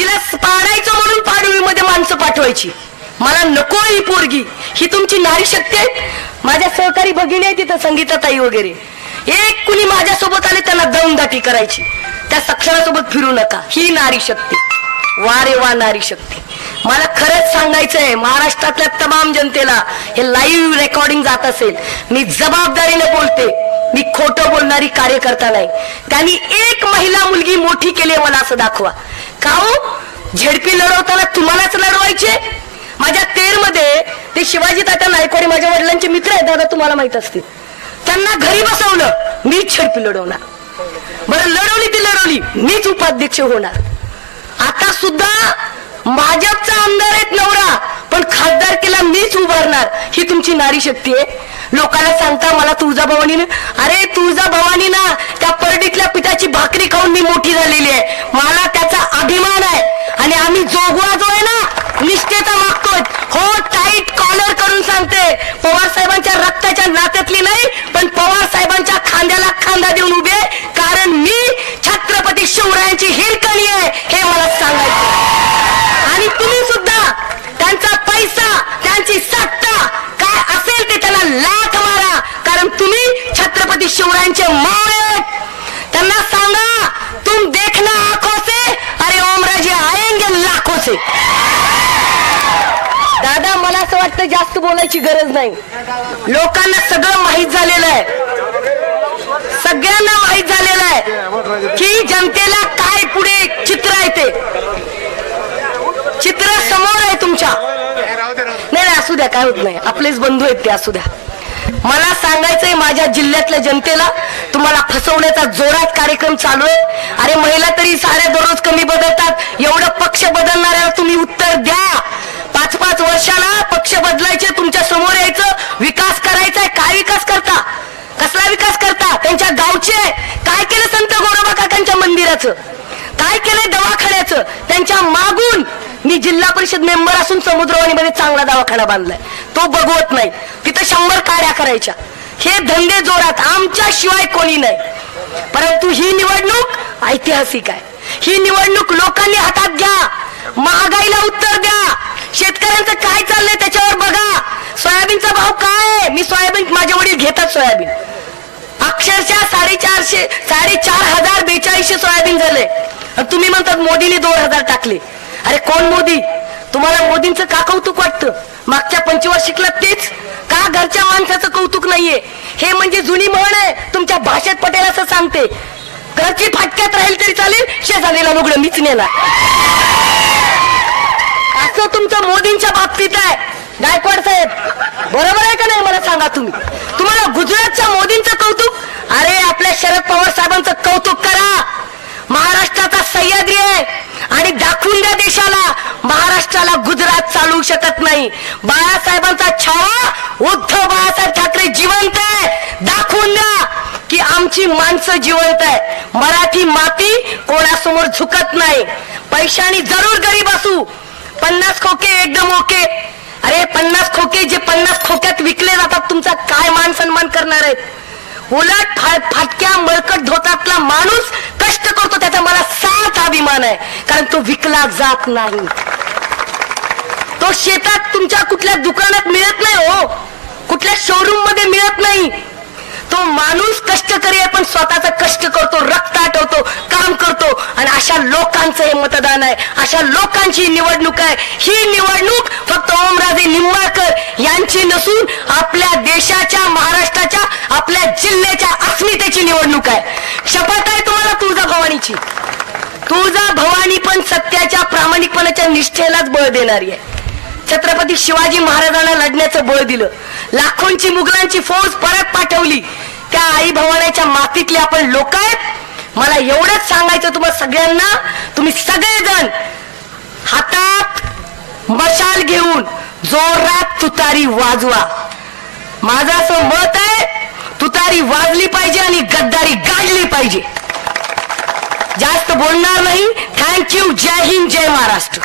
तिला पाडायचं म्हणून पाडवीमध्ये माणसं पाठवायची. मला नको ही पोरगी. ही तुमची नारी शक्ती आहे. माझ्या सहकारी भगिनी आहे तिथं, संगीताताई वगैरे. एक कुणी माझ्यासोबत आले त्यांना दमदाटी करायची. त्या सक्षरासोबत फिरू नका. ही नारी शक्ती. वा रे वा नारी शक्ती. मला खरंच सांगायचंय महाराष्ट्रातल्या तमाम जनतेला, हे लाईव्ह रेकॉर्डिंग जात असेल, मी जबाबदारीने बोलते. मी खोटं बोलणारी कार्यकर्ता नाही. त्यांनी एक महिला मुलगी मोठी केली मला असं दाखवा. का हो? झेडपी लढवताना तुम्हालाच लढवायचे. माझ्या तेरमध्ये ते शिवाजी तात्या नायकवाडी माझ्या वडिलांचे मित्र आहेत दादा, तुम्हाला माहित असतील. त्यांना घरी बसवलं. मीच झेडपी लढवणार. बरं लढवली ती लढवली, मीच उपाध्यक्ष होणार. आता सुद्धा भाजपचा आमदार आहेत नवरा, पण खासदारकीला मीच उभारणार. ही तुमची नारी शक्ती आहे. लोकांना सांगता मला तुळजाभवानीनं, अरे तुळजाभवानीनं त्या परडीतल्या पिठाची भाकरी खाऊन मी मोठी झालेली आहे. मला त्याचा अभिमान आहे. आणि आम्ही जोगवा जो आहे ना निष्ठेचा मागतोय. हो टाईट कॉलर करून सांगते, पवार साहेबांच्या रक्ताच्या नात्यातली नाही, पण पवार साहेबांच्या खांद्याला खांदा देऊन उभे. कारण मी छत्रपती शिवरायांची हिरकणी आहे हे मला सांगायचं. आणि तुम्ही सुद्धा त्यांचा पैसा, त्यांची सत्ता काय असेल ते त्यांना लाथ मारा. कारण तुम्ही छत्रपती शिवरायांचे मावळे. त्यांना सांगा तुम देखना आंखों से, अरे ओमराजे आएंगे लाखों से. दादा मला असं वाटतं जास्त बोलायची गरज नाही. लोकांना सगळं माहीत झालेलं आहे. सगळ्यांना माहीत झालेलं आहे की जनतेला काय पुढे चित्र आहे. ते चित्र समोर आहे तुमच्या. नाही असू द्या, काय होत नाही. आपलेच बंधू आहेत ते, असू द्या. मला सांगायचंय माझ्या जिल्ह्यातल्या जनतेला, तुम्हाला फसवण्याचा जोरात कार्यक्रम चालू आहे. अरे महिला तरी साऱ्या दररोज कमी बदलतात. एवढं पक्ष बदलणाऱ्याला तुम्ही उत्तर द्या. 5-5 वर्षाला पक्ष बदलायचे, तुमच्या समोर यायचं, विकास करायचा. काय विकास करता? कसला विकास करता? त्यांच्या गावचे काय केलं? संत गोरोबा काकांच्या मंदिराचं काय केलंय? दवाखान्याचं. त्यांच्या मागून मी जिल्हा परिषद मेंबर असून समुद्रवाणीमध्ये चांगला दवाखाना बांधलाय. तो बघवत नाही. तिथं 100 काड्या करायच्या. हे धंदे जोरात आमच्या शिवाय कोणी नाही. परंतु ही निवडणूक ऐतिहासिक आहे. ही निवडणूक लोकांनी हातात घ्या. महागाईला उत्तर द्या. शेतकऱ्यांचं काय चाललंय त्याच्यावर बघा. सोयाबीनचा भाव काय आहे? मी सोयाबीन, माझे वडील घेतात सोयाबीन. अक्षरशः 4,500 4200 सोयाबीन झाले. तुम्ही म्हणतात मोदीने 2000 टाकले. अरे कोण मोदी? तुम्हाला मोदींचं का कौतुक वाटतं? मागच्या पंचवार्षिकला तेच का? घरच्या माणसाचं कौतुक नाहीये. हे म्हणजे जुनी म्हण आहे. तुमच्या भाषेत पटेल असं सांगते, घरची फाटक्यात राहील तरी चालेल, शेजारीला लुगडं मीच नेला. असं तुमचं मोदींच्या बाबतीत आहे. गायकवाड साहेब बरोबर आहे का नाही मला सांगा तुम्ही. तुम्हाला गुजरातच्या मोदींचं कौतुक, अरे आपल्या शरद पवार साहेबांचं कौतुक करा. महाराष्ट्राचा सह्याद्री आहे आणि दाखवून द्या देशाला, महाराष्ट्राला गुजरात चालवू शकत नाही. बाळासाहेबांचा छावा उद्धव बाळासाहेब ठाकरे जिवंत आहे. दाखवून द्या की आमची माणसं जिवंत आहे. मराठी माती कोणासमोर झुकत नाही. पैशाने जरूर गरीब असू. 50 खोके एकदम ओके. अरे 50 खोके जे 50 खोक्यात विकले जातात, तुमचा काय मान सन्मान करणार आहेत? उलट फाटक्या मळकट धोतातला माणूस कष्ट करतो, त्याचा मला साथ अभिमान आहे. कारण तो विकला जात नाही. तो शेतात तुमच्या कुठल्या दुकानात मिळत नाही हो, कुठल्या शोरूम मध्ये मिळत नाही. तो माणूस कष्टकरी आहे, पण स्वतःचा कष्ट करतो, रक्त आटवतो, काम करतो. आणि अशा लोकांचं हे मतदान आहे. अशा लोकांची निवडणूक आहे. ही निवडणूक फक्त ओमराजे निंबाळकर यांची नसून आपल्या देशाच्या, महाराष्ट्राच्या, आपल्या जिल्ह्याच्या अस्मितेची निवडणूक आहे. शपथ आहे तुम्हाला तुळजाभवानीची. तुळजाभवानी पण सत्याच्या, प्रामाणिकपणाच्या निष्ठेलाच बळ देणारी आहे. छत्रपती शिवाजी महाराजांना लढण्याचं बळ दिलं. लाखोंची मुघलांची फौज परत पाठवली. त्या आई भवानीच्या मातीतले आपण लोक आहेत. मला एवढंच सांगायचं तुम्हाला सगळ्यांना, तुम्ही सगळेजण हातात मशाल घेऊन जोरात तुतारी वाजवा. माझं असं मत आहे, तुतारी वाजली पाहिजे आणि गद्दारी गाजली पाहिजे. जास्त बोलणार नाही. थँक्यू. जय हिंद, जय महाराष्ट्र.